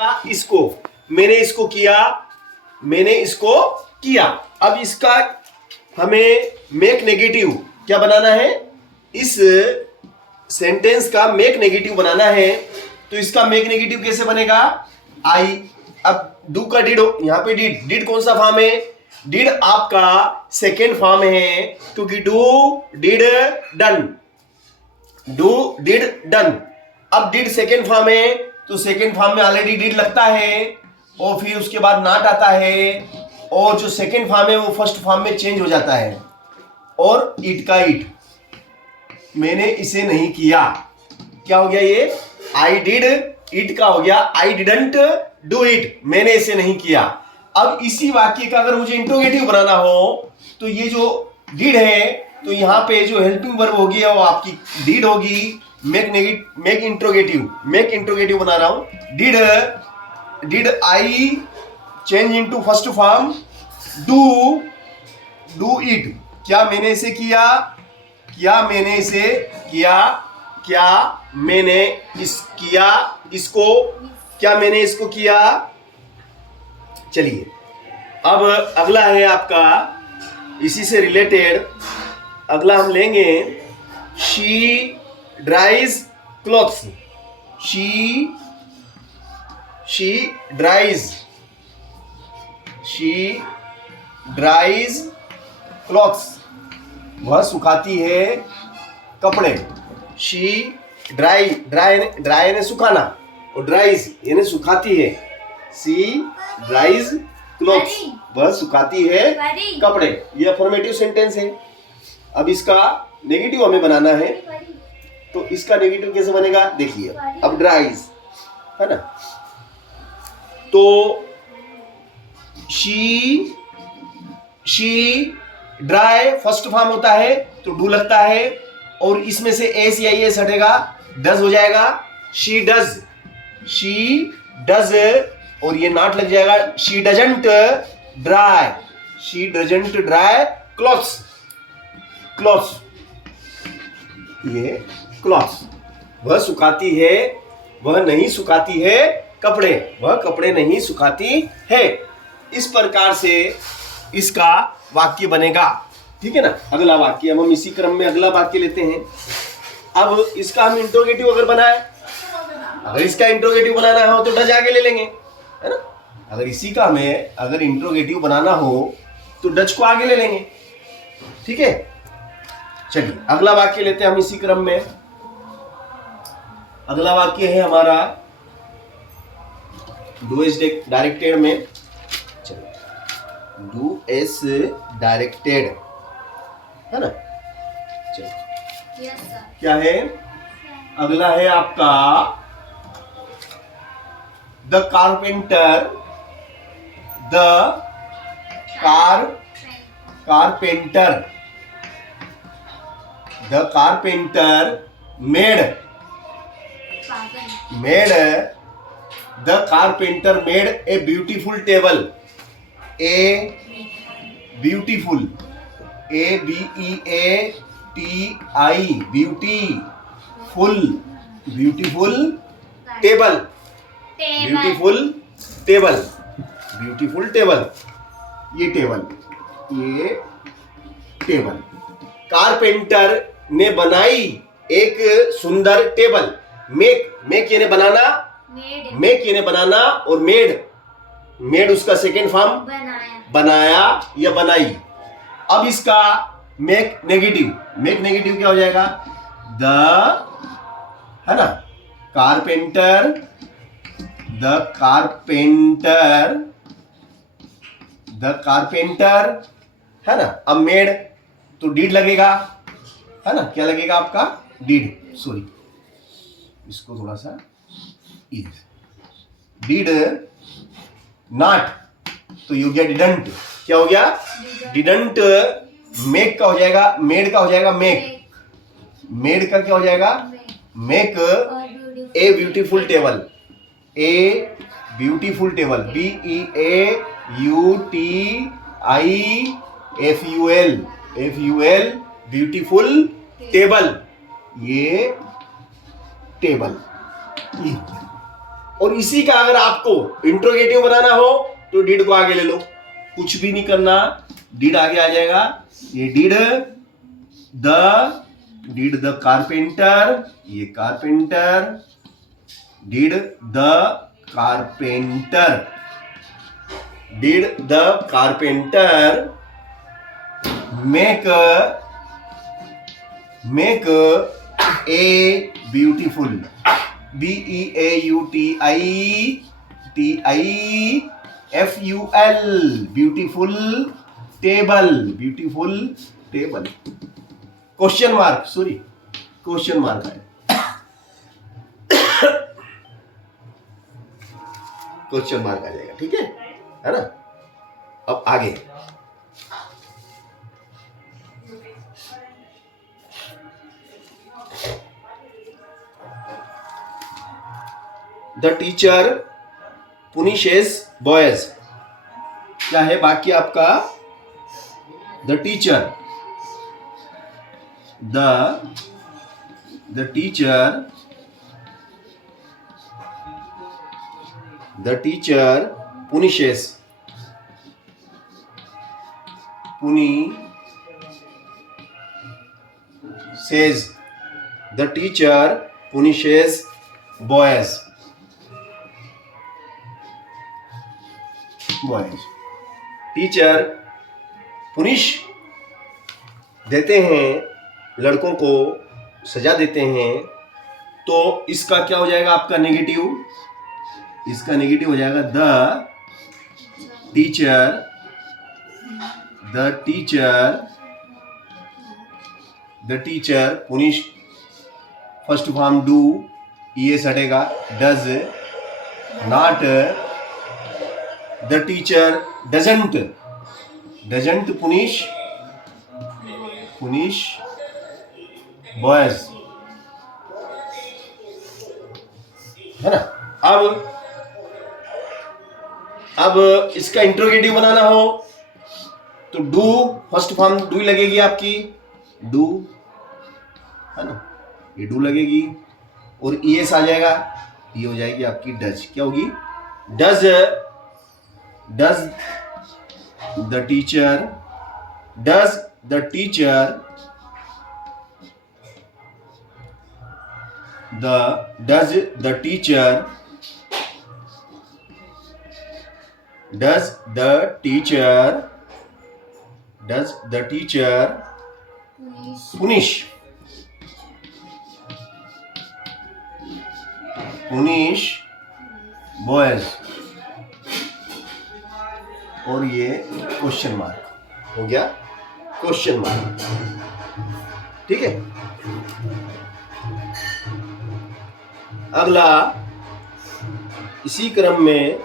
किया इसको, मैंने इसको किया। अब इसका हमें मेक नेगेटिव क्या बनाना है, इस सेंटेंस का मेक नेगेटिव बनाना है। तो इसका मेक नेगेटिव कैसे बनेगा, आई। अब डू का डिड, यहां पे डिड कौन सा फॉर्म है, डिड आपका सेकेंड फॉर्म है, क्योंकि डू डिड डन। अब डिड सेकेंड फॉर्म है, तो सेकेंड फॉर्म में ऑलरेडी डिड लगता है और फिर उसके बाद नॉट आता है, और जो सेकेंड फॉर्म है वो फर्स्ट फॉर्म में चेंज हो जाता है। और इट का इट, मैंने इसे नहीं किया, क्या हो गया ये, आई डिड इट का हो गया आई डिडंट डू इट, मैंने इसे नहीं किया। अब इसी वाक्य का अगर मुझे इंट्रोगेटिव बनाना हो, तो ये जो डिड है, तो यहाँ पे जो हेल्पिंग वर्ब होगी वो आपकी डिड होगी। मेक इंट्रोगेटिव बना रहा हूं, did I change into first form do it, क्या मैंने इसे किया, क्या मैंने इसको, क्या मैंने इसको किया। चलिए अब अगला है आपका इसी से रिलेटेड, अगला हम लेंगे शी ड्राइज क्लॉथ्स। शी ड्राइज क्लॉथ्स, वह सुखाती है कपड़े। शी ड्राई ने सुखाना, और ड्राइज यानी सुखाती है। शी ड्राइज क्लॉथ्स, वह सुखाती है कपड़े। ये अफर्मेटिव सेंटेंस है। अब इसका नेगेटिव हमें बनाना है, तो इसका नेगेटिव कैसे बनेगा, देखिए। अब ड्राइज है ना, तो शी ड्राई फर्स्ट फॉर्म होता है तो डू लगता है, और इसमें से एस या एस हटेगा, डज हो जाएगा। शी डज और ये नॉट लग जाएगा। शी डजंट ड्राई क्लॉथ्स, ये क्लॉथ्स, वह सुखाती है, वह नहीं सुखाती है कपड़े, वह कपड़े नहीं सुखाती है। इस प्रकार से इसका वाक्य बनेगा, ठीक है ना। अगला वाक्य हम इसी क्रम में अगला वाक्य लेते हैं। अब इसका हम इंट्रोगेटिव अगर बनाए, अगर इसका इंट्रोगेटिव बनाना हो तो डज आगे ले लेंगे, है ना। अगर इसी का हमें अगर इंट्रोगेटिव बनाना हो तो डज को आगे ले लेंगे, ठीक है। चलिए अगला वाक्य लेते हैं हम इसी क्रम में। अगला वाक्य है हमारा डू एस डायरेक्टेड में। चलिए डू एस डायरेक्टेड, है ना। चलिए क्या है, अगला है आपका the carpenter made a beautiful table, beautiful table, ये टेबल कारपेंटर ने बनाई एक सुंदर टेबल। मेक यानी बनाना, और मेड उसका सेकेंड फॉर्म, बनाया या बनाई। अब इसका मेक नेगेटिव क्या हो जाएगा, है ना, कारपेंटर है ना। अब मेड तो डिड लगेगा, है ना, क्या लगेगा आपका, डिड। सॉरी, इसको थोड़ा सा डिड नॉट, तो ये हो गया डिडंट। क्या हो गया, डिडंट। मेक का हो जाएगा, मेड का हो जाएगा मेड का क्या हो जाएगा, make a beautiful table, BEAUTIFUL, beautiful table, ये टेबल। और इसी का अगर आपको इंट्रोगेटिव बनाना हो तो डिड को आगे ले लो, कुछ भी नहीं करना, डिड आगे आ जाएगा। ये डिड द कारपेंटर, ये carpenter, did the carpenter, did the carpenter make a beautiful, BEAUTIFUL, beautiful table, question mark, sorry question mark है, क्वेश्चन मार्क आ जाएगा, ठीक है ना। अब आगे द टीचर पुनिशेस बॉयज, क्या है बाकी आपका, the teacher punishes the teacher punishes boys, teacher punish देते हैं, लड़कों को सजा देते हैं, तो इसका क्या हो जाएगा आपका नेगेटिव, इसका नेगेटिव हो जाएगा the teacher punish, first form do, ये हटेगा, does not, the teacher doesn't punish boys, है ना। अब इसका इंट्रोगेटिव बनाना हो तो डू, फर्स्ट फॉर्म डू लगेगी आपकी, डू, है ना, ये डू लगेगी, और ईएस आ जाएगा, ये हो जाएगी आपकी डज, क्या होगी, does the teacher punish boys, और ये क्वेश्चन मार्क हो गया, क्वेश्चन मार्क, ठीक है। अगला इसी क्रम में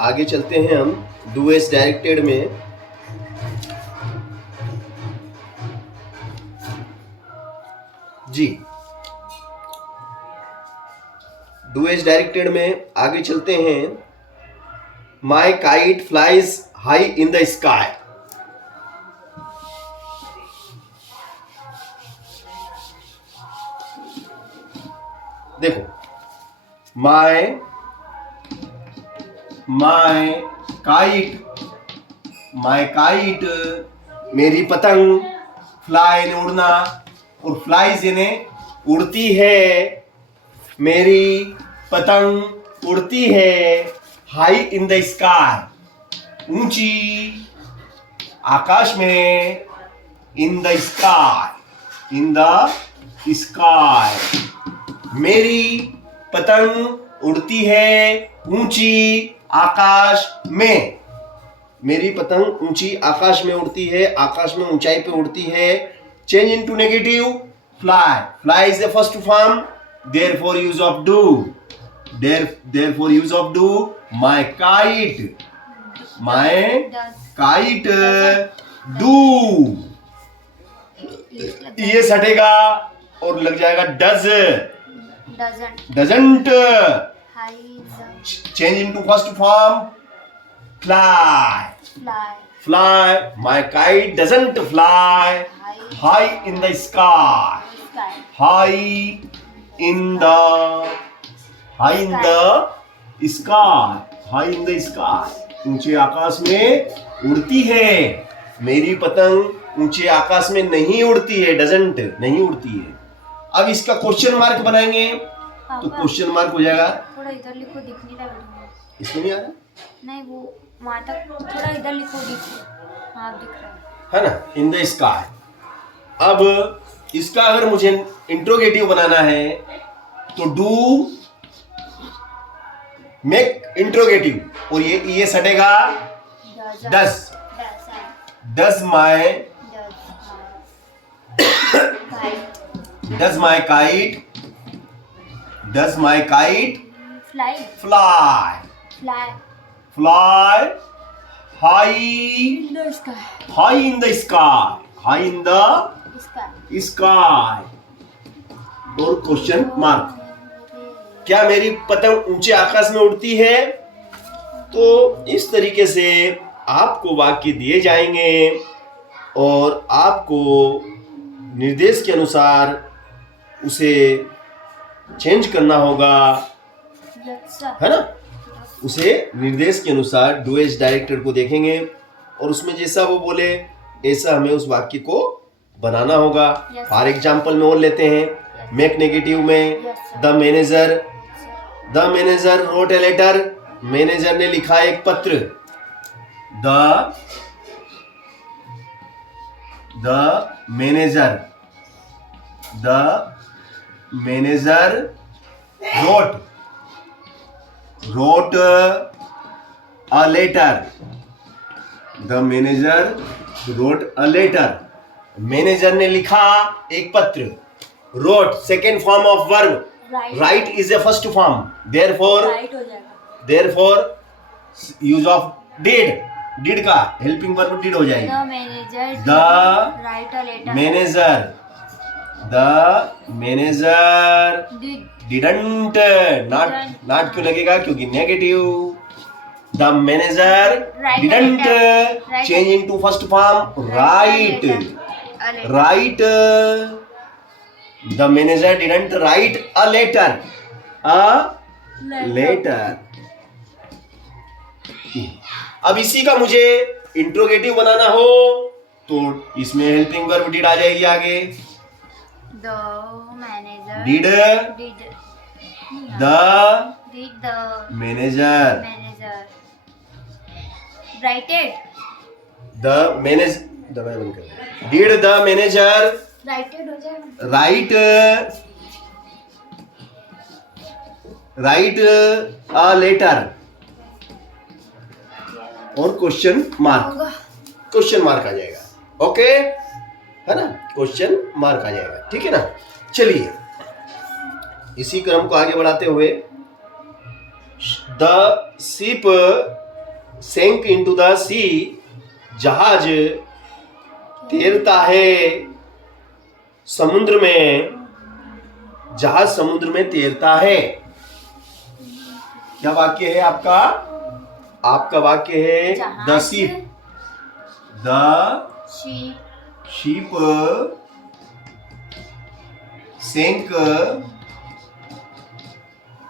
आगे चलते हैं हम डू एज डायरेक्टेड में। जी, डू एज डायरेक्टेड में आगे चलते हैं। My kite flies high in the sky, देखो, माई काइट मेरी पतंग, फ्लाई ने उड़ना, और फ्लाइज यानी उड़ती है, मेरी पतंग उड़ती है, हाई इन द स्काई ऊंची आकाश में, इन द स्काई मेरी पतंग उड़ती है ऊंची आकाश में, मेरी पतंग ऊंची आकाश में उड़ती है, आकाश में ऊंचाई पे उड़ती है। Change into negative, fly is the first form, therefore use of do, therefore use of do, my kite do, ये सटेगा और लग जाएगा doesn't, change into first form, fly, my kite doesn't fly high in the sky, high in the high in the sky, high in the sky, ऊंचे आकाश में उड़ती है। मेरी पतंग ऊंचे आकाश में नहीं उड़ती है, डजंट, नहीं उड़ती है। अब इसका क्वेश्चन मार्क बनाएंगे तो क्वेश्चन मार्क हो जाएगा। थोड़ा इधर लिखो, दिख नहीं रहा वीडियो में। इसमें नहीं आ रहा? नहीं, वो वहाँ तक थोड़ा इधर लिखो, दिख, हाँ दिख रहा है ना, इन द स्काई। अब इसका अगर मुझे इंट्रोगेटिव बनाना है तो डू मेक इंट्रोगेटिव, और ये सटेगा है। Does, does my, does my kite, does my kite fly, fly, fly fly high, in the sky, high in the sky, high in the sky. Sky. और क्वेश्चन मार्क, क्या मेरी पतंग ऊंचे आकाश में उड़ती है? तो इस तरीके से आपको वाक्य दिए जाएंगे और आपको निर्देश के अनुसार उसे चेंज करना होगा, है ना। उसे निर्देश के अनुसार डू एज डायरेक्टर को देखेंगे और उसमें जैसा वो बोले ऐसा हमें उस वाक्य को बनाना होगा। फॉर एग्जाम्पल में और लेते हैं, मेक नेगेटिव में the manager wrote a letter, manager ने लिखा एक पत्र। The manager wrote a letter, the manager wrote a letter, manager ने लिखा एक पत्र। Wrote second form of verb, write is a first form, therefore use of did का helping verb did हो जाएगी। द मैनेजर डिडंट, नॉट क्यों लगेगा? क्योंकि negative. The manager didn't change into first form write, the manager didn't right a letter, अब इसी का मुझे इंट्रोगेटिव बनाना हो तो इसमें हेल्पिंग वर्ब डिड आ जाएगी आगे। The manager did the manager righted, did the manager righted हो जाएगा, राइट अ लेटर, और क्वेश्चन मार्क आ जाएगा। ओके, है ना, क्वेश्चन मार्क आ जाएगा। ठीक है ना। चलिए इसी क्रम को आगे बढ़ाते हुए, द शिप सेंक इनटू द सी, जहाज तैरता है समुद्र में, जहाज समुद्र में तैरता है। क्या वाक्य है आपका? आपका वाक्य है the ship sank,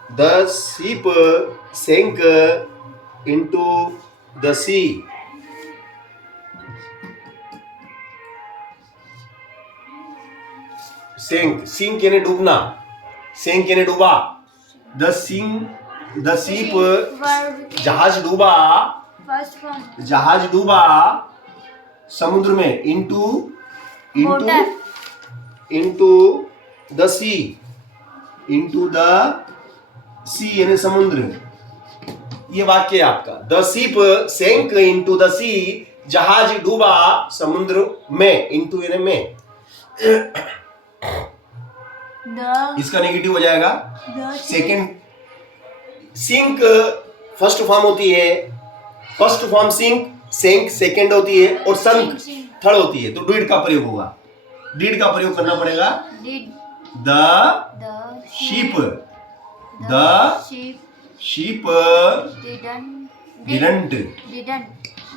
the ship sank into the sea. sink यानी डूबना, sink यानी डूबा। the ship जहाज डूबा समुद्र में, into the sea, यानी समुद्र। ये वाक्य है आपका, the ship sank into the sea, जहाज डूबा समुद्र में, into यानी में। इसका नेगेटिव हो जाएगा सेकेंड। सिंक फर्स्ट फॉर्म होती है, फर्स्ट फॉर्म सिंक, सेंक सेकेंड होती है, और संक थर्ड होती है। तो डिड का प्रयोग होगा, डिड का प्रयोग करना पड़ेगा। The ship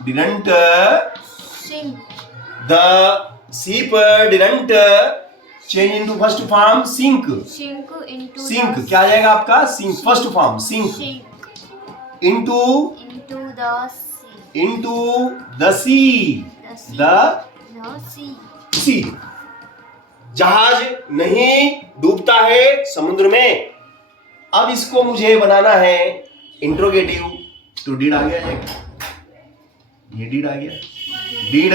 didn't sink, the sheep didn't change into first form sink, sink into sink क्या आ जाएगा आपका, sink first form sink sink into into the sea into the sea, the sea. जहाज नहीं डूबता है समुद्र में। अब इसको मुझे बनाना है इंट्रोगेटिव, तो डीड आ गया है, ये डीड आ गया, did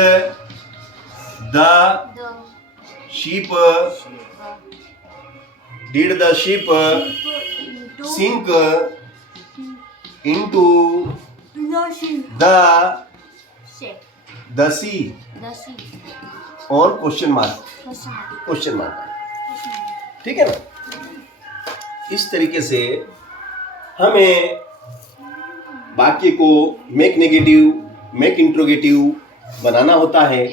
the sheep, did the ship sink into the sea और क्वेश्चन मार्क, ठीक है ना। इस तरीके से हमें वाक्य को मेक नेगेटिव मेक इंट्रोगेटिव बनाना होता है।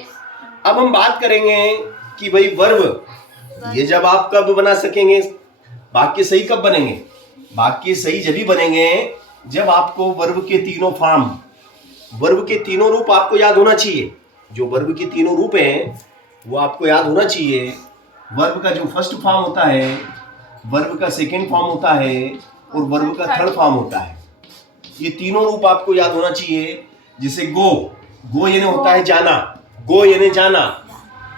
अब हम बात करेंगे कि भाई वर्ब, ये जब आप कब बना सकेंगे, वाक्य सही कब बनेंगे, वाक्य सही जब भी बनेंगे जब आपको वर्ब के तीनों फॉर्म, वर्ब के तीनों रूप आपको याद होना चाहिए। जो वर्ब के तीनों रूप हैं वो आपको याद होना चाहिए। वर्ब का जो फर्स्ट फॉर्म होता है, वर्ब का सेकंड फॉर्म होता है और वर्ब का थर्ड फॉर्म होता है। ये तीनों रूप आपको याद होना चाहिए। जैसे गो, गो यानी होता है जाना, गो यानी जाना।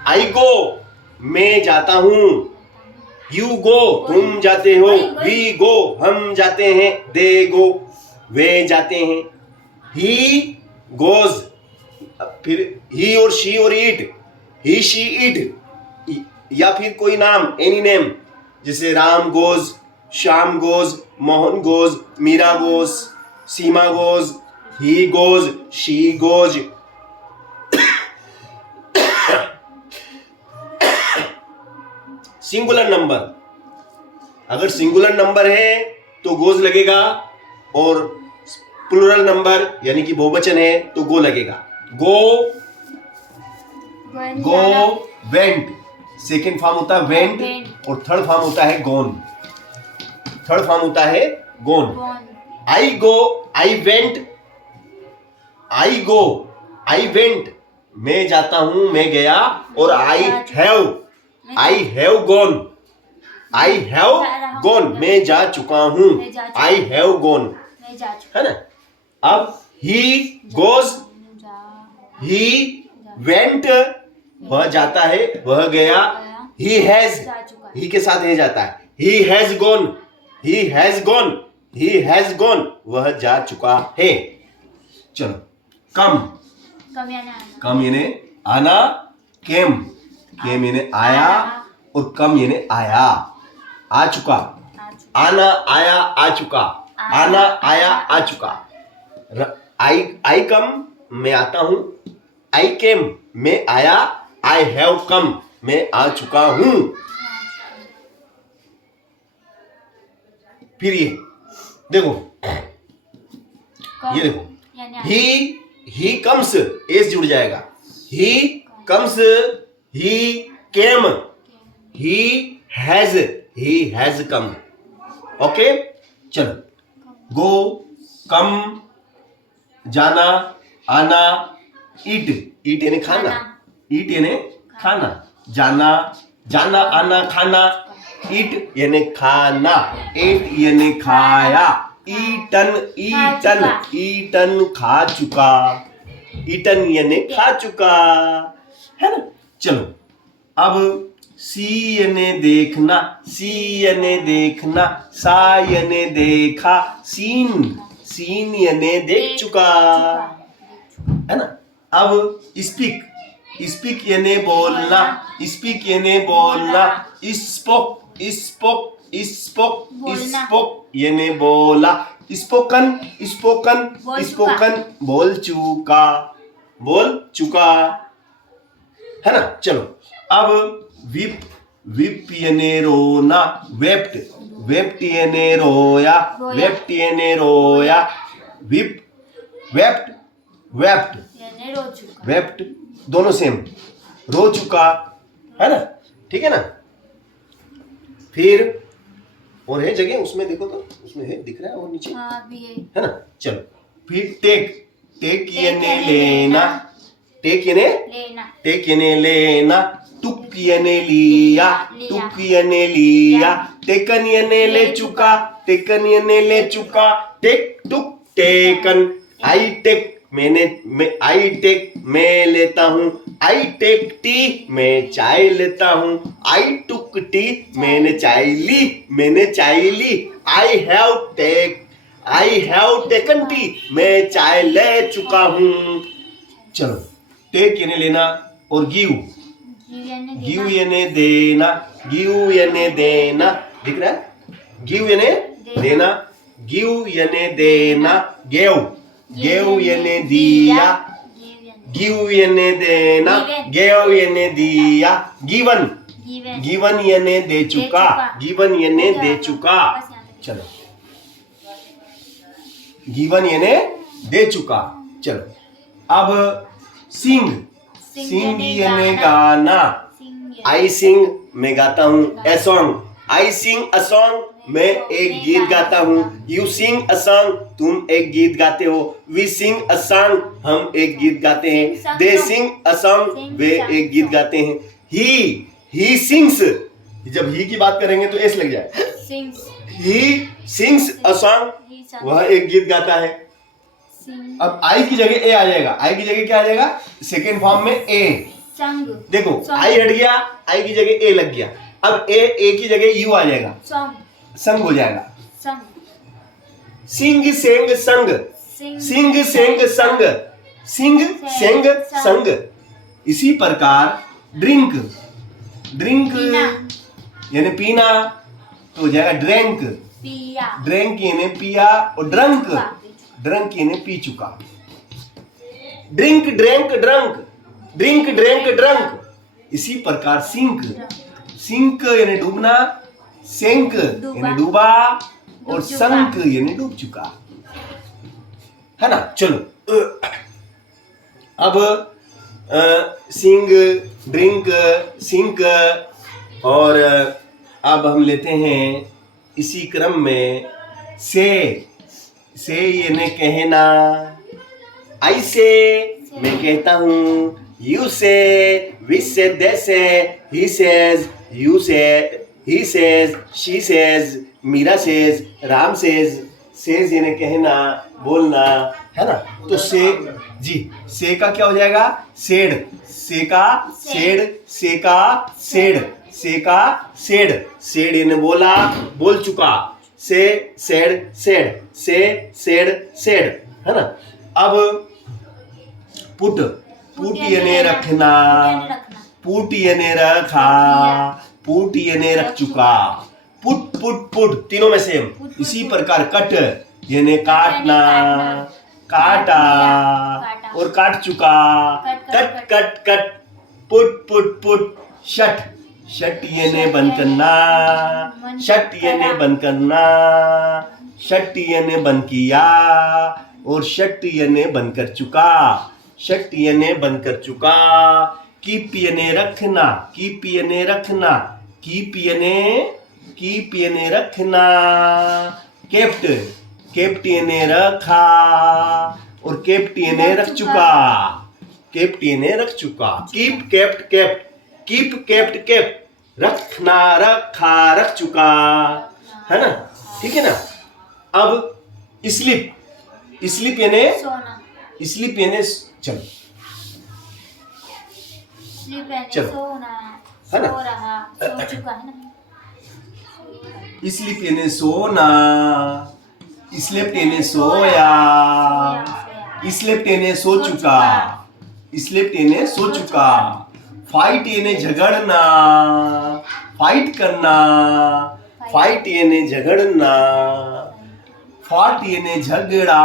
आई गो, मैं जाता हूं। यू गो, तुम जाते हो। वी गो, हम जाते हैं। दे गो, वे जाते हैं। ही गोज, फिर ही और शी और ईट, ही शी ईट, या फिर कोई नाम, एनी नेम, जैसे Ram goes, Shyam goes, Mohan goes, Meera goes, Seema goes, he goes, she goes. Singular number, अगर सिंगुलर नंबर है तो गोज लगेगा, और प्लूरल नंबर यानी कि बहुवचन है तो गो लगेगा। गो, गो, वेंट, सेकेंड फॉर्म होता है वेंट और थर्ड फॉर्म होता है गोन, थर्ड फॉर्म होता है गोन। आई गो, I went, I go, I went, मैं जाता हूं, मैं गया, और I have gone, I have gone, मैं जा चुका हूं, आई हैव गॉन, है ना। अब ही गोज, ही वेंट, वह जाता है, वह गया। ही हैज, ही के साथ है जाता है। He has gone, he has gone, he has gone, वह जा चुका है। चलो, कम, कम यानी आना, केम, केम यानी आया, और कम यानी आया, आ चुका। आना, आया, आ चुका, आना, आया, आ चुका। आई कम, मैं आता हूं। आई केम, मैं आया। आई हैव कम, मैं आ चुका हूं। फिर ये देखो, ये देखो, ही कम्स, एस जुड़ जाएगा। He comes, he came, he has come. Okay, चलो, गो, कम, जाना, आना, ईट, ईट यानी खाना, ईट यानी खाना, जाना, जाना, आना, खाना, ईट यानी खाना, ईट यानी खाया, ईटन, ईटन, ईटन खा चुका, ईटन यानी खा चुका, है ना। चलो, अब सी यानी देखना, सी यानी देखना, सा यानी देखा, सीन, सीन यानी देख चुका, है ना। अब स्पीक, स्पीक यानी बोलना, स्पीक यानी बोलना, स्पोक, स्पोक, स्पोक, स्पोक यानी बोला, स्पोकन, स्पोकन, स्पोकन बोल चुका, बोल चुका, है ना। चलो, अब विप, विप यानी रोना, वेप्ट, वेप्ट यानी रोया, वेप्ट यानी रोया, विप, वेप्ट, वेप्ट, वेप्ट, दोनों सेम, रो चुका, है ना, ठीक है ना। फिर और है जगह, उसमें देखो तो, उसमें है, दिख रहा है, और नीचे है ना। चलो, फिर टेक, टेक यानी लेना, टेक यानी लेना टेक यानी लेना, टुक यानी लिया, टुक यानी लिया, टेकन यानी ले चुका, टेकन यानी ले चुका, take took taken, I take I take मैं लेता हूँ, आई टेक टी मैं चाय लेता हूँ, आई टुक टी मैंने चाय ली, आई हैव टेकन टी मैं चाय ले चुका हूँ। चलो, टेक यानी लेना और गिव यानी देना, गिव यानी देना, दिख रहा है? गिव यानी देना, गिव यानी देना, गेव यानी दिया, गिव यानी देना, गेव यानी दिया, गिवन यानी दे चुका, गिवन यानी दे चुका। चलो, गिवन यानी दे चुका। चलो, अब सिंग यानी गाना, आई सिंग मैं गाता हूँ, a song, I Singh a song मैं एक गीत गाता हूँ, यू सिंग अ सॉन्ग तुम एक गीत गाते हो, वी सिंग अ सॉन्ग हम एक गीत गाते हैं, दे सिंग अ सॉन्ग वे एक गीत गाते हैं, ही सिंग्स, जब ही की बात करेंगे तो एस लग जाए, ही सिंग्स अ सॉन्ग वह एक गीत गाता है। अब आई की जगह ए आ जाएगा, आई की जगह क्या आ जाएगा? सेकेंड फॉर्म में ए, देखो आई हट गया, आई की जगह ए लग गया, अब ए की जगह यू आ जाएगा, संग हो जाएगा, सिंग सेंग संग, सिंग सेंग संग, सिंग सेंग संग। इसी प्रकार ड्रिंक यानी पीना तो हो जाएगा ड्रैंक, ड्रैंक यानी पिया, और ड्रंक यानी पी चुका, drink drank drunk, drink drank drunk. इसी प्रकार सिंक यानी डूबना, सेंक यानी डूबा, और संक यानी डूब चुका, है ना। चलो, अब सिंग, ड्रिंक, सिंक, और अब हम लेते हैं इसी क्रम में से यानी कहना, आई से मैं कहता हूँ, you say, we say, they say, he says, you say, he says, she says, Meera says, Ram says यानी कहना, बोलना, है ना। तो से का क्या हो जाएगा? सेड, से का सेड यानी बोला, बोल चुका, सेड, है ना। अब पुट यानी रखना, पुट यानी रखा, पुट यानी रख चुका, पुट तीनों में सेम। इसी प्रकार कट यानी काटना, काटा और काट चुका, कट, पुट, शट यानी बंद करना, शट यानी बंद किया, और शट यानी बंद कर चुका, शट यानी बंद कर चुका। कीप यानी रखना, कीप यानी रखना, केप्ट यानी रखा, और केप्ट यानी रख चुका, कीप केप्ट, रखना, रखा, रख चुका, है ना। ठीक है ना। अब स्लीप यानी चलो, है ना। स्लीप यानी सोना, स्लेप्ट यानी सोया, स्लेप्ट यानी सो चुका, फाइट यानी झगड़ना, फाइट करना, फाइट यानी झगड़ना, फाट यानी झगड़ा,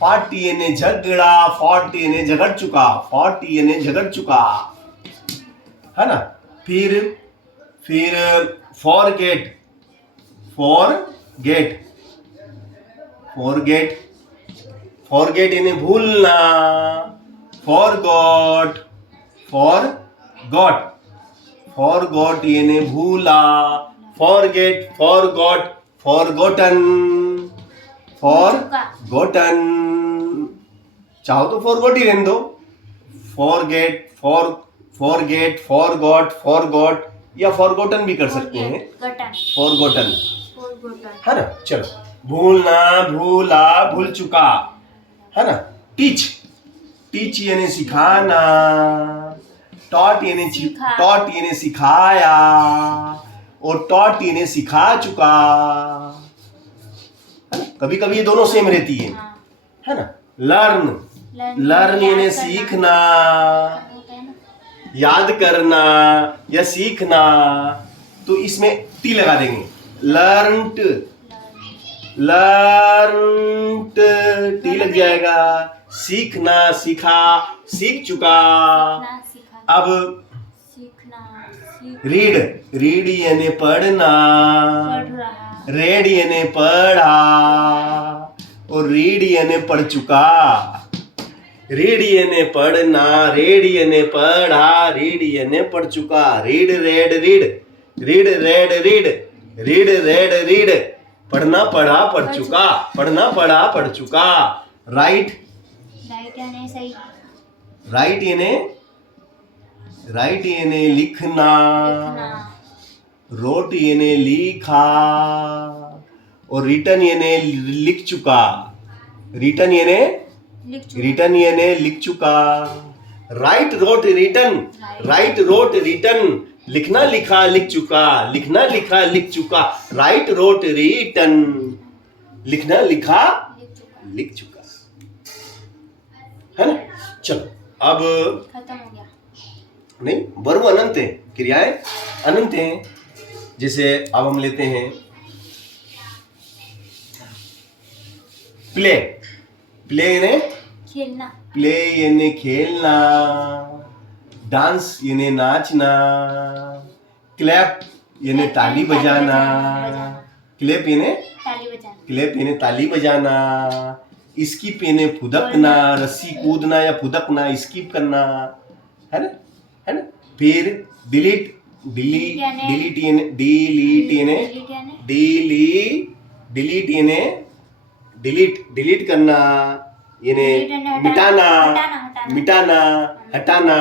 फाट यानी झगड़ा, फाट यानी झगड़ चुका, फाट यानी झगड़ चुका, है ना। फिर फॉरगेट यानी भूलना, फॉरगॉट यानी भूला, फॉरगॉटन, चाहो तो फॉरगॉट ही रहने दो, फॉरगेट, फॉरगेट, फॉरगॉट या फॉरगॉटन भी कर सकते हैं, गटन, फॉरगॉटन, फॉरगॉटन, है ना। चलो, भूलना, भूला, भूल चुका, है ना। टीच, टीच यानी सिखाना, टॉट यानी सीखा। टॉट यानी सिखाया, और टॉट यानी सिखा चुका, है ना। कभी कभी ये दोनों सेम रहती है ना। लर्न, लर्न यानी सीखना, याद करना या सीखना, तो इसमें टी लगा देंगे। लर्नट, लर्नट, टी लग जाएगा। सीखना, सीखा, सीख चुका। अब रीड, रीड यानी पढ़ना, रेड यानी पढ़ा, और रीड यानी पढ़ चुका। रीड यानी पढ़ना, रेड यानी पढ़ा, रीड यानी पढ़ चुका। Read, red, read, read, red, read, read, red, read, पढ़ना, पढ़ा, पढ़ चुका, पढ़ना, पढ़ा, पढ़ चुका। राइट, राइट यानी सही, राइट यानी, राइट यानी लिखना, रोट यानी लिखा, और रिटर्न यानी लिख चुका। रिटर्न यानी, रिटर्न यानी लिख चुका। Write, wrote, written, write, wrote, written, लिखना, लिखा, लिख चुका, लिखना, लिखा, लिख चुका। राइट, रोट, रिटर्न, लिखना, लिखा, लिख चुका, है ना। चलो, अब खत्म हो गया। नहीं, वर्ब अनंत है, क्रियाएं अनंत हैं। जैसे अब हम लेते हैं प्ले, प्ले यानी खेलना, प्ले यानी खेलना, डांस यानी नाचना, क्लैप यानी ताली बजाना, क्लैप यानी, ताली बजाना, क्लैप यानी ताली बजाना, स्किप यानी फुदकना, रस्सी कूदना या फुदकना, स्किप करना, है ना, है ना। फिर डिलीट, डिलीट, डिलीट यानी, डिलीट यानी, डिलीट यानी डिलीट, डिलीट करना यानी मिटाना, मिटाना, हटाना।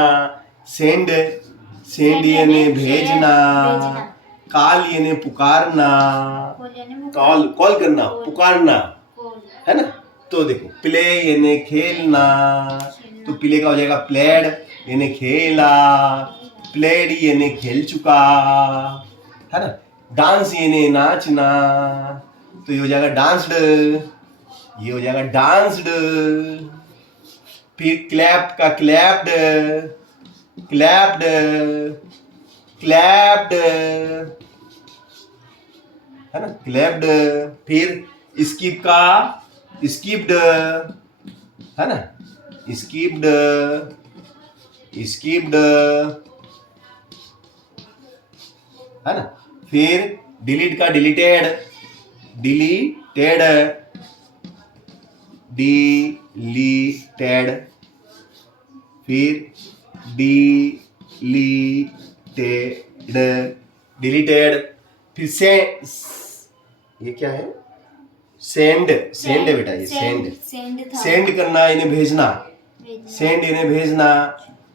सेंड, सेंड यानी भेजना, कॉल यानी पुकारना, कॉल, कॉल करना, पुकारना, है ना। तो देखो, प्ले यानी खेलना, तो प्ले का हो जाएगा प्लेड यानी खेला, प्लेड यानी खेल चुका, है ना। डांस यानी नाचना, तो ये हो जाएगा डांस्ड, ये हो जाएगा डांस्ड। फिर क्लैप का क्लैप्ड, क्लैप्ड, क्लैप्ड, है ना, क्लैप्ड। फिर स्किप का स्किप्ड, है ना, स्किप्ड, स्किप्ड, है ना। फिर डिलीट का डिलीटेड, डिलीटेड, डिलीटेड। फिर डिलीटेड, डिलीटेड। फिर से, ये क्या है, सेंड, सेंड है बेटा, ये सेंड, सेंड करना यानी भेजना, सेंड यानी भेजना,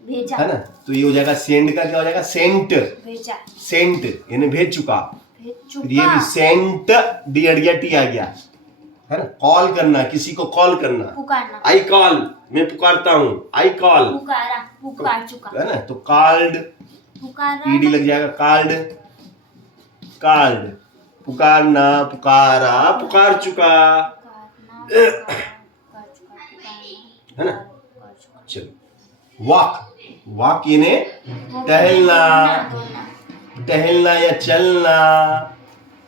भेजा, है ना। तो ये हो जाएगा सेंड का क्या हो जाएगा, सेंट, भेजा, सेंट यानी भेज चुका। भेज फिर ये भी सेंट, डी अड़ गया, टी आ गया, है ना। कॉल करना, किसी को कॉल करना, पुकारना, आई कॉल, मैं पुकारता हूँ, आई कॉल, पुकारा, पुकार चुका, है ना। तो कॉल्ड, पुकारा, ईडी लग जाएगा, कॉल्ड, कॉल्ड, पुकारना, पुकारा, पुकार चुका, है ना। चलो, वॉक, वॉक यानी टहलना, टहलना या चलना।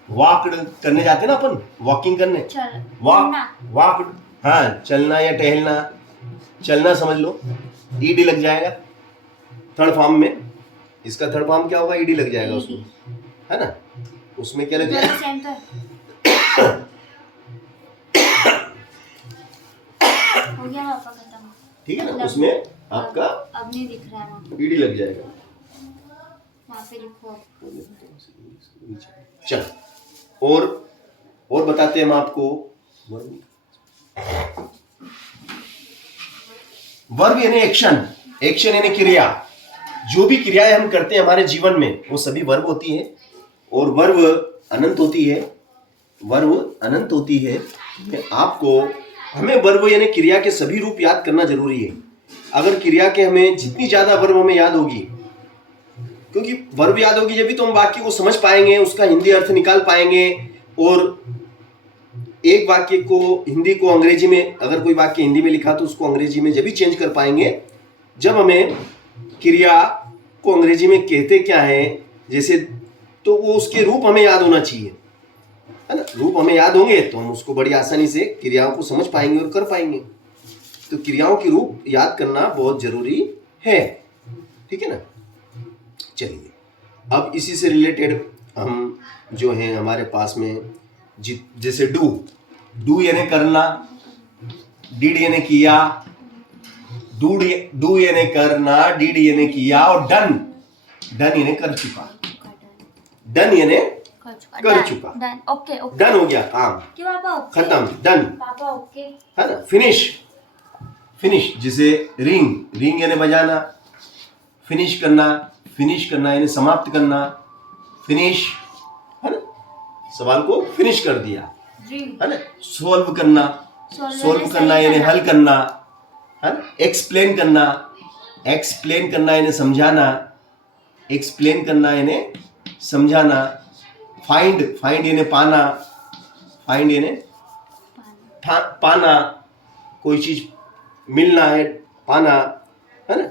वॉक करने जाते ना अपन, वॉकिंग करने, वॉक, वॉक, हाँ, चलना या टहलना, चलना समझ लो, ईडी लग जाएगा थर्ड फॉर्म में। इसका थर्ड फॉर्म क्या होगा, ईडी लग जाएगा उसमें, है ना। उसमें क्या लग जाएगा, हो गया पापा, खत्म, ठीक है ना। उसमें आपका अब नहीं दिख रहा है वहाँ, ईडी लग जाएगा, वहाँ पे लिखो। चलो, और बताते हैं हम आपको। वर्ब यानी एक्शन, एक्शन यानी क्रिया। जो भी क्रियाएं हम करते हैं हमारे जीवन में वो सभी वर्ब होती है और वर्ब अनंत होती है। वर्ब अनंत होती है। आपको हमें वर्ब यानी क्रिया के सभी रूप याद करना जरूरी है। अगर क्रिया के हमें जितनी ज्यादा वर्ब हमें याद होगी, क्योंकि वर्ब याद होगी जब भी तो हम वाक्य को समझ पाएंगे, उसका हिंदी अर्थ निकाल पाएंगे और एक वाक्य को हिंदी को अंग्रेजी में, अगर कोई वाक्य हिंदी में लिखा तो उसको अंग्रेजी में जब भी चेंज कर पाएंगे जब हमें क्रिया को अंग्रेजी में कहते क्या है जैसे, तो वो उसके रूप हमें याद होना चाहिए, है ना। रूप हमें याद होंगे तो हम उसको बड़ी आसानी से क्रियाओं को समझ पाएंगे और कर पाएंगे। तो क्रियाओं के रूप याद करना बहुत जरूरी है, ठीक है ना। चलिए अब इसी से रिलेटेड हम जो है हमारे पास में जैसे डू यानी करना, डिड यानी किया, डू यानी करना, डिड यानी किया और डन यानी कर चुका। डन यानी कर चुका। डन, ओके ओके, डन हो गया काम, कि पापा ओके, खत्म, डन, पापा ओके, है ना। फिनिश जैसे रिंग यानी बजाना, फिनिश करना यानी समाप्त करना, फिनिश, है ना, सवाल को फिनिश कर दिया, है ना। सॉल्व करना यानी हल करना, है ना। एक्सप्लेन करना यानी समझाना, फाइंड यानी पाना, कोई चीज मिलना है, पाना, है ना।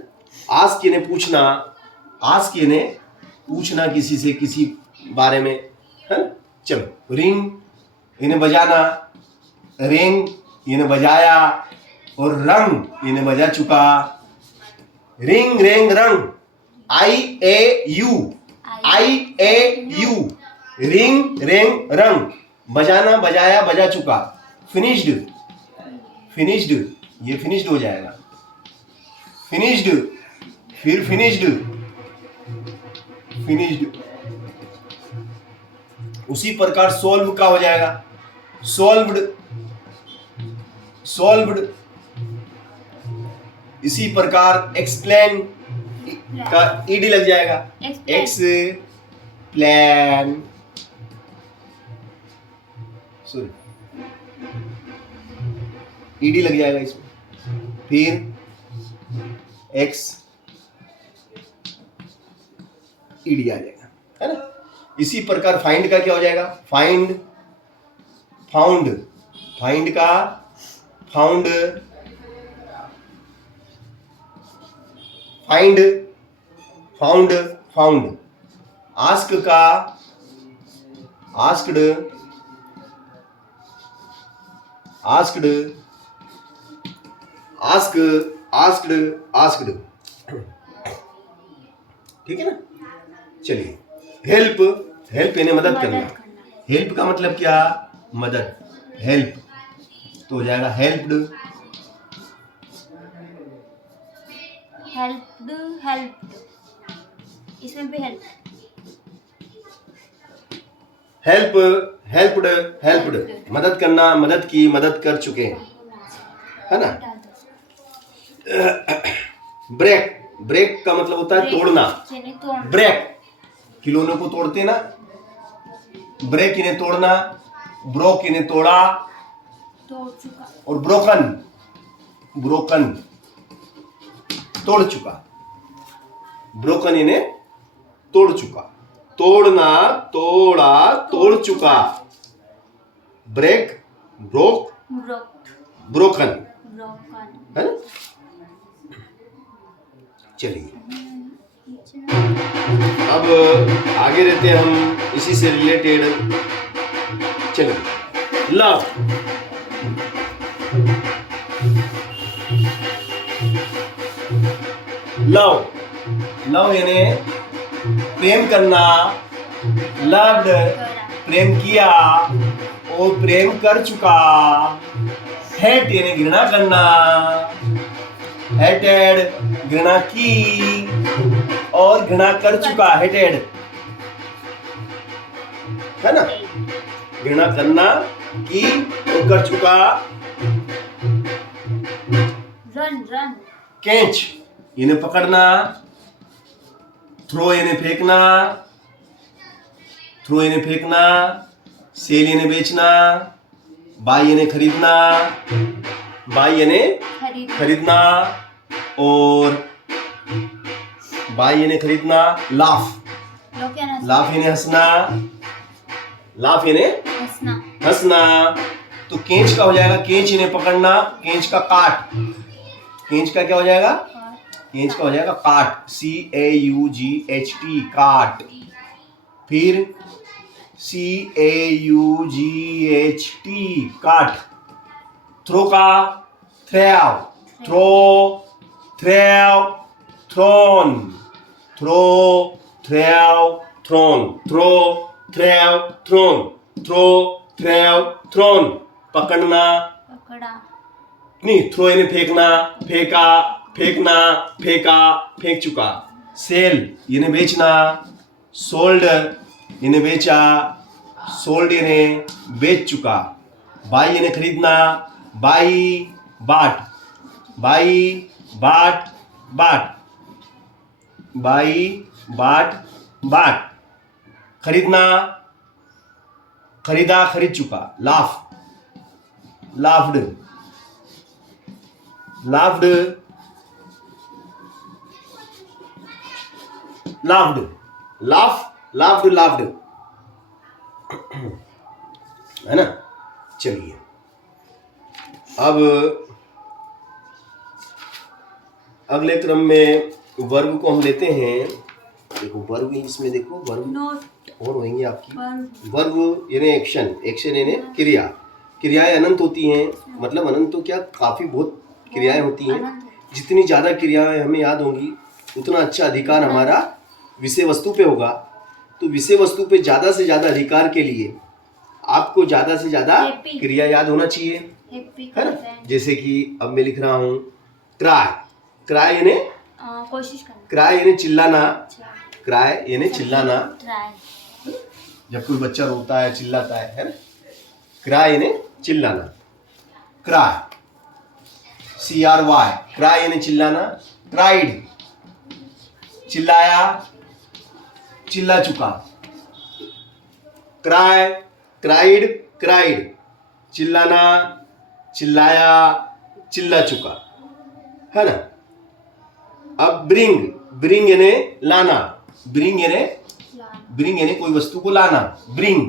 आस्क यानी पूछना किसी से किसी बारे में, है ना। चलो रिंग यानी बजाना, रेंग यानी बजाया और रंग यानी बजा चुका। रिंग रेंग रंग, IAU, रिंग रेंग रंग, बजाना बजाया बजा चुका। फिनिश्ड ये फिनिश्ड हो जाएगा, फिनिश्ड, फिर फिनिश्ड। उसी प्रकार सॉल्व का हो जाएगा, सॉल्व्ड। इसी प्रकार एक्सप्लेन का ed लग जाएगा, एक्सप्लेन, सॉरी ed लग जाएगा इसमें, फिर ed आ जाएगा, है ना। इसी प्रकार फाइंड का क्या हो जाएगा, फाउंड, आस्क का आस्क्ड, ठीक है ना। चलिए हेल्प यानी मदद करना। हेल्प का मतलब क्या, मदद, हेल्प तो हो जाएगा हेल्प्ड, इसमें भी हेल्प्ड, मदद करना, मदद की, मदद कर चुके, है ना। ब्रेक का मतलब होता है तोड़ना। ब्रेक खिलौनों को तोड़ते ना, ब्रेक इन्हें तोड़ना, ब्रोक इन्हें तोड़ा, तोड़ चुका, और ब्रोकन तोड़ चुका, ब्रोकन इन्हें तोड़ चुका, तोड़ना, तोड़ा, तोड़ चुका। ब्रेक, ब्रोकन, है ना। चलिए अब आगे रहते हैं हम इसी से रिलेटेड। चलिए लव, यानी प्रेम करना, लव्ड प्रेम किया और प्रेम कर चुका। हेट यानी घृणा करना, हेटेड घृणा की और घृणा कर चुका, हेटेड, है ना। घृणा करना की और कर चुका। रन, कैच इन्हें पकड़ना, थ्रो इन्हें फेंकना, थ्रो इन्हें फेंकना, सेल इन्हें बेचना, बाई इन्हें खरीदना, बाई इन्हें खरीदना, और बाई इन्हें खरीदना, लाफ, लाफ इन्हें हंसना, लाफ इन्हें हंसना। तो केंच का हो जाएगा केंच इन्हें पकड़ना, केंच का काट, केंच का क्या हो जाएगा, केंच का हो जाएगा काट, CAUGHT काट। फिर CAUGHT काट। थ्रो का threw, throw, threw, thrown, throw, threw, thrown, throw, threw, thrown, throw, threw, thrown. पकड़ना, पकड़ा, नहीं, थ्रो इन्हें फेंकना, फेंका, फेंकना, फेंका, फेंक चुका। सेल इन्हें बेचना, सोल्ड इन्हें बेचा, सोल्ड इन्हें बेच चुका। बाई इन्हें खरीदना, बाई बाट, बाई बाट, बाट, बाई बाट, बाट। खरीदना, खरीदा, खरीद चुका। Laugh, laughed, laughed, laughed, laugh, laughed, laughed, है ना। चलिए अब अगले क्रम में वर्ब को हम लेते हैं। देखो वर्ब इसमें, देखो वर्ब और होंगे आपकी। वर्ब यानी एक्शन, एक्शन यानी क्रिया। क्रियाएं अनंत होती हैं, मतलब अनंत तो क्या, काफी बहुत क्रियाएं होती हैं। जितनी ज्यादा क्रियाएं हमें याद होंगी उतना अच्छा अधिकार हमारा विषय वस्तु पे होगा। तो विषय वस्तु पे ज्यादा से ज्यादा अधिकार के लिए आपको ज्यादा से ज्यादा क्रिया याद होना चाहिए, है ना। जैसे कि अब मैं लिख रहा हूँ क्राई, क्राई यानी कोशिश करना, क्राई यानी चिल्लाना, क्राई यानी चिल्लाना। जब कोई बच्चा रोता है, चिल्लाता है ना। क्राई यानी चिल्लाना, क्राई, CRY, क्राई यानी चिल्लाना। क्राइड, चिल्लाया, चिल्ला चुका। क्राई, क्राइड, क्राइड, चिल्लाना, चिल्लाया, चिल्ला चुका, है ना। अब ब्रिंग, ब्रिंग यानी लाना, ब्रिंग यानी, ब्रिंग यानी कोई वस्तु को लाना, ब्रिंग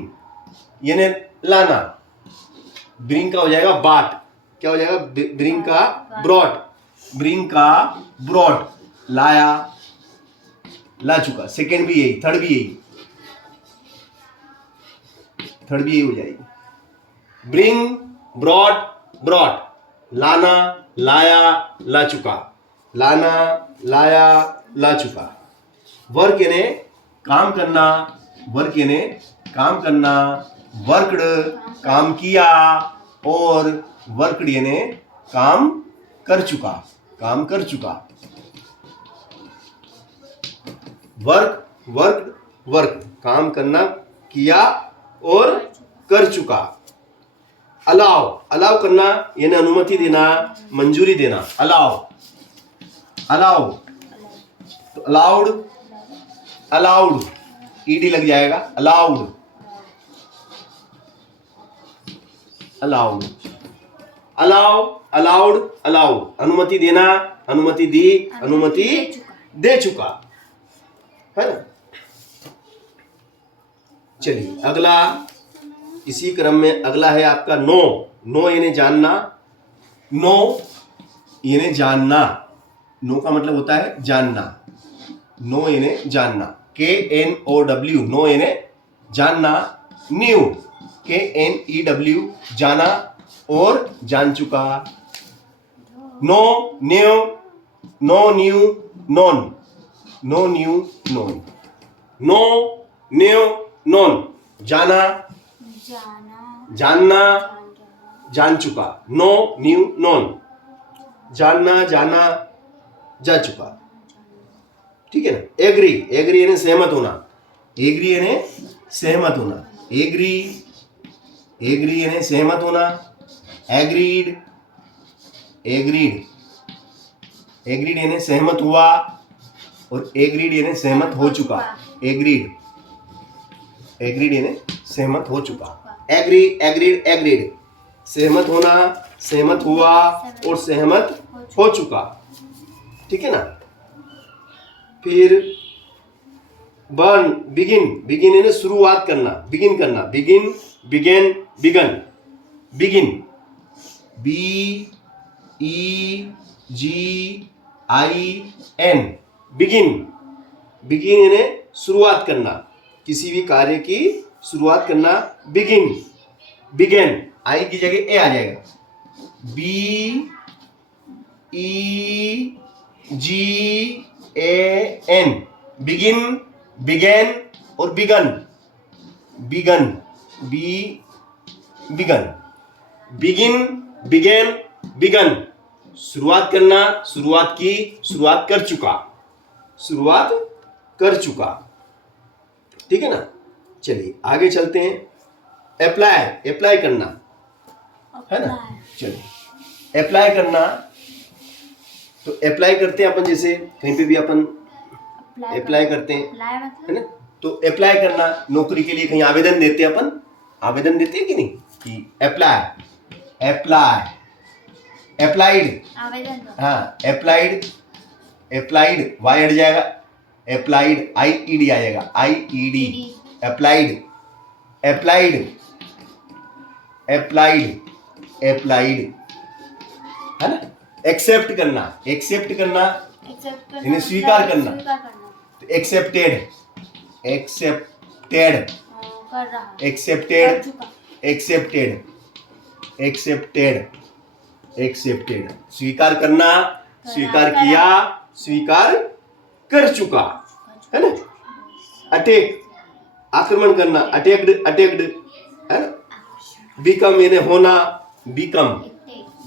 यानी लाना। ब्रिंग का हो जाएगा बाट, क्या हो जाएगा, ब्रिंग का ब्रॉट, ब्रिंग का ब्रॉट, लाया, ला चुका। सेकेंड भी यही, थर्ड भी यही, थर्ड भी यही हो जाएगी। ब्रिंग, ब्रॉट, ब्रॉट, लाना, लाया, ला चुका, लाना, लाया, ला चुका। वर्क यानी काम करना, वर्क यानी काम करना। वर्कड काम किया, और वर्कड यानी काम कर चुका, काम कर चुका। वर्क, वर्क, वर्क, काम करना, किया और कर चुका। अलाउ, अलाउ करना यानी अनुमति देना, मंजूरी देना। अलाउ, अलाउ, तो अलाउड, अलाउड, ED लग जाएगा, allowed, allowed, allow, allowed, allow, अनुमति देना, अनुमति दी, अनुमति दे चुका, है ना। चलिए अगला, इसी क्रम में अगला है आपका नो। नो यानी जानना, नो यानी जानना, नो का मतलब होता है जानना, नो यानी जानना, KNOW, नो यानी जानना। न्यू, KNEW, जाना और जान चुका। Know, knew, know knew, known, know knew, known, know knew, known, जाना, जानना, जान चुका। नो न्यू नोन, जानना, जाना, जा चुका, ठीक है ना। एग्री, एग्री यानी सहमत होना, एग्री यानी सहमत होना। एग्री, एग्री यानी सहमत होना। एग्रीड, एग्रीड, एग्रीड यानी सहमत हुआ, और एग्रीड यानी सहमत हो चुका। एग्रीड, एग्रीड यानी सहमत हो चुका। एग्री, एग्रीड, एग्रीड, सहमत होना, सहमत हुआ और सहमत हो चुका। ठीक है ना। फिर बर्न, बिगिन, बिगिन यानी शुरुआत करना, बिगिन करना। Begin, began, begun, begin, B E G I N, begin, begin यानी शुरुआत करना, किसी भी कार्य की शुरुआत करना। बिगिन, बिगेन, आई की जगह ए आ जाएगा। B E G A N, begin, began और begun, begun, B, begun, begin, began, begun, शुरुआत करना, शुरुआत की, शुरुआत कर चुका, शुरुआत कर चुका। ठीक है ना। चलिए आगे चलते हैं। अप्लाई, अप्लाई करना है ना। चलिए अप्लाई करना, तो अप्लाई करते हैं अपन, जैसे कहीं पे भी अपन अप्लाई करते हैं, है ना। तो अप्लाई करना, नौकरी के लिए कहीं आवेदन देते हैं अपन, आवेदन देते हैं कि नहीं, कि अप्लाई, अप्लाई, अप्लाइड, आवेदन दो। हाँ अप्लाइड, अप्लाइड वाई हट जाएगा, अप्लाइड आई ई डी आ जाएगा, I E D, applied, applied, applied, applied, है ना। एक्सेप्ट करना, एक्सेप्ट करना यानी स्वीकार करना, तो एक्सेप्टेड, एक्सेप्टेड, कर रहा, एक्सेप्टेड, एक्सेप्टेड, एक्सेप्टेड, एक्सेप्टेड, स्वीकार करना, स्वीकार किया, स्वीकार कर चुका, है ना। अटैक, आक्रमण करना, अटैक्ड, अटैक्ड, है ना। बिकम यानी होना, बिकम,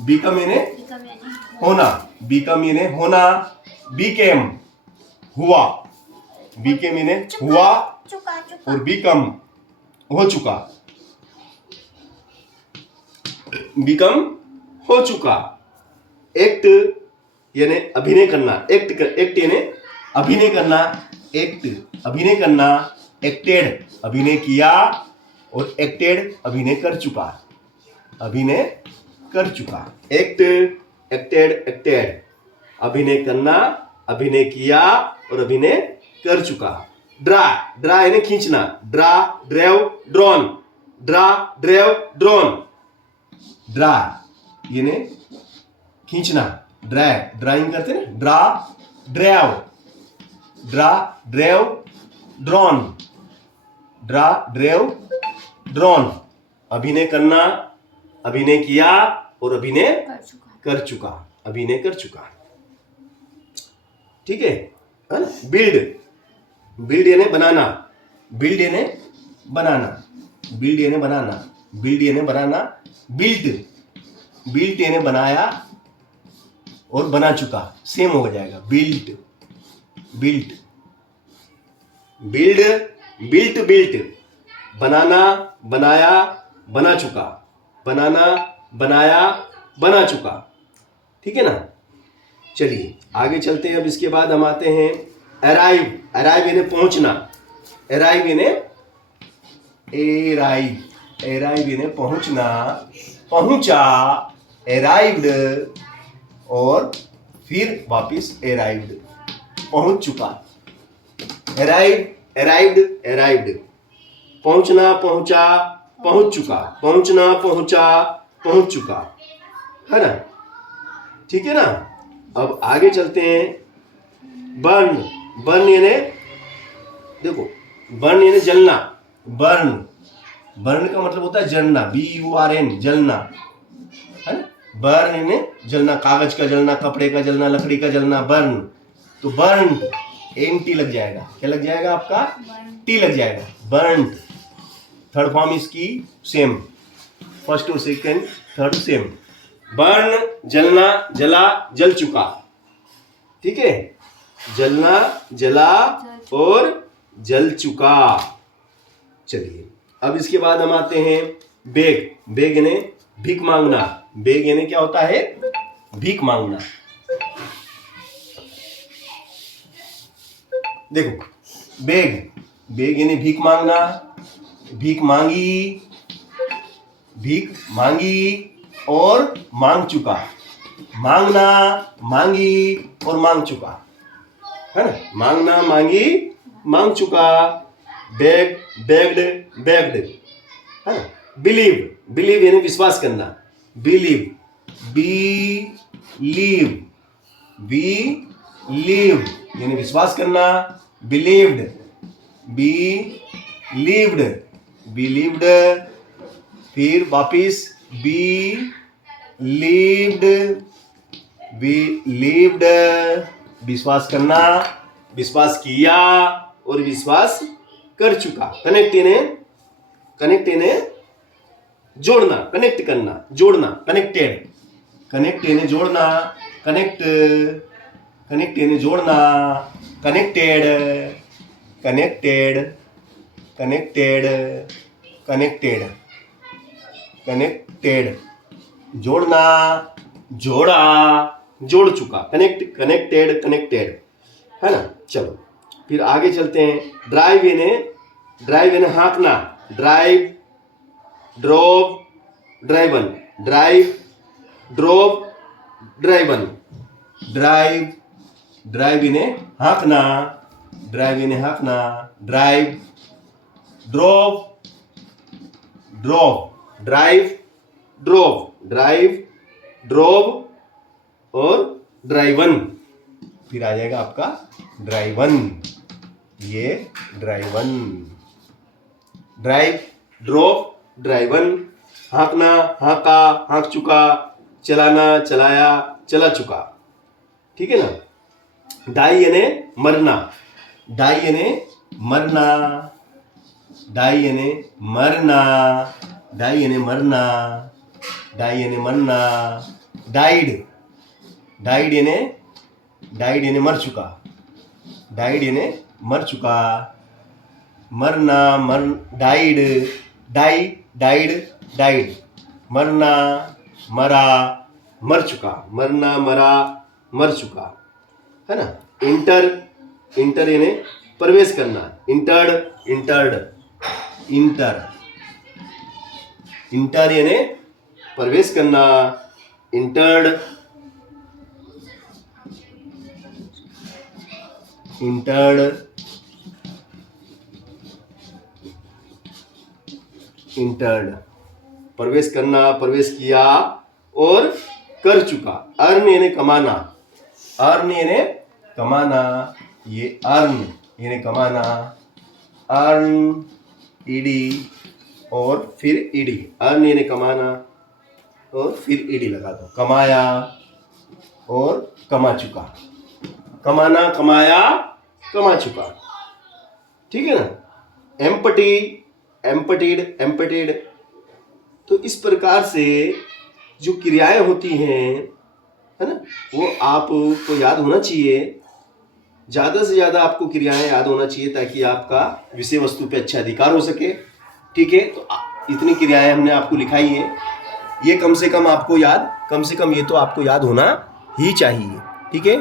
बिकम यानी होना, बिकम यानी होना, बीकेम हुआ, बीकेम यानी हुआ और बिकम हो चुका, बिकम हो चुका। एक्ट यानी अभिनय करना, एक्ट, एक्ट यानी अभिनय करना, एक्ट, अभिनय करना, एक्टेड, अभिनय किया और एक्टेड, अभिनय कर चुका, अभिनय कर चुका। एक्ट, एक्टेड, एक्टेड, अभिनय करना, अभिनय किया और अभिनय कर चुका। ड्रा, ड्रा यानी खींचना, draw, drew, drawn, draw, drew, drawn, draw यानी खींचना, ड्रैग, ड्राइंग करते हैं, draw, drew, draw, drew, drawn, draw, drew, drawn, अभिनय करना, अभिनय किया और अभिनय कर चुका, अभिनय कर चुका। ठीक है ना। बिल्ड, बिल्ड यानी बनाना, बिल्ड यानी बनाना, बिल्ड यानी बनाना, बिल्ड यानी बनाना, बिल्ड, बिल्ड यानी बनाया और बना चुका, सेम हो जाएगा, built, built, build, built, built, बनाना, बनाया, बना चुका, बनाना, बनाया, बना चुका। ठीक है ना। चलिए आगे चलते हैं। अब इसके बाद हम आते हैं अराइव, अराइव यानी पहुंचना, अराइव यानी एराइव, एराइव यानी पहुंचना, पहुंचा, अराइव्ड और फिर वापस अराइव्ड, पहुंच चुका, अराइव, अराइव्ड, अराइव्ड, पहुंचना, पहुंचा, पहुंच चुका, पहुंचना, पहुंचा, पहुंच चुका, है ना। ठीक है ना। अब आगे चलते हैं। बर्न, बर्न यानी देखो, बर्न यानी जलना, बर्न, बर्न का मतलब होता है जलना, BURN, जलना, है ना। बर्न यानी जलना, कागज का जलना, कपड़े का जलना, लकड़ी का जलना, बर्न। तो बर्न, NT लग जाएगा, क्या लग जाएगा आपका, T लग जाएगा, बर्न। थर्ड फॉर्म इसकी सेम, फर्स्ट और सेकंड, थर्ड सेम। बर्न, जलना, जला, जल चुका। ठीक है, जलना, जला और जल चुका। चलिए अब इसके बाद हम आते हैं बेग, बेग यानी भीख मांगना, बेग यानी क्या होता है, भीख मांगना, देखो बेग, बेग यानी भीख मांगना, भीख मांगी, भीख मांगी और मांग चुका, मांगना, मांगी और मांग चुका, है ना। मांगना, मांगी, मांग चुका, बेग, बेग्ड, बेग्ड, है ना। बिलीव, बिलीव यानी विश्वास करना, believe, B leave, B leave यानी विश्वास करना, बिलीव्ड, बी लीव्ड, बिलीव्ड, फिर वापिस बी लीव्ड, बी लीव्ड, विश्वास करना, विश्वास किया और विश्वास कर चुका। कनेक्ट यानी जोड़ना, कनेक्ट करना, जोड़ना, कनेक्टेड, कनेक्ट यानी जोड़ना, कनेक्ट, कनेक्ट यानी जोड़ना, connected, connected, connected, connected, connected, जोड़ना, जोड़ा, जोड़ चुका, कनेक्ट, कनेक्टेड, कनेक्टेड, है ना। चलो फिर आगे चलते हैं। ड्राइव यानी हाँकना, drive, drove, driven, drive, drove, driven, drive, drive यानी हाँकना, ड्राइव यानी हाँकना, drive, drove, drove, drive, drove, drive, drove और ड्राइवन, फिर आ जाएगा आपका ड्राइवन, ये ड्राइवन, ड्राइव, ड्रोव, ड्राइवन, हाँकना, हाँका, हाँक चुका, चलाना, चलाया, चला चुका, ठीक है ना। डाई यानी मरना, डाई यानी मरना, डाई यानी मरना, डाई यानी मरना, डाई यानी मरना, डाइड, डाइड यानी मर चुका, डाइड यानी मर चुका, मरना, मर, डाइड, डाई, डाइड, डाइड, मरना, मरा, मर चुका, मरना, मरा, मर चुका, है ना। इंटर, इंटर यानी प्रवेश करना, इंटर्ड, इंटर्ड, इंटर, इंटर यानी प्रवेश करना, इंटर्ड, इंटर्ड, इंटर्ड, प्रवेश करना, प्रवेश किया और कर चुका। अर्न यानी कमाना, अर्न यानी कमाना, ये अर्न यानी कमाना, अर्न, ईडी और फिर ईडी, अर्न यानी कमाना और फिर ईडी लगा दो, कमाया और कमा चुका, कमाना, कमाया, कमा चुका, ठीक है ना। एम्पटी, एम्पटीड, एम्पटीड, तो इस प्रकार से जो क्रियाएं होती हैं, है ना, वो आपको याद होना चाहिए। ज़्यादा से ज़्यादा आपको क्रियाएं याद होना चाहिए ताकि आपका विषय वस्तु पे अच्छा अधिकार हो सके, ठीक है। तो इतनी क्रियाएं हमने आपको लिखाई है, ये कम से कम आपको याद, कम से कम ये तो आपको याद होना ही चाहिए, ठीक है।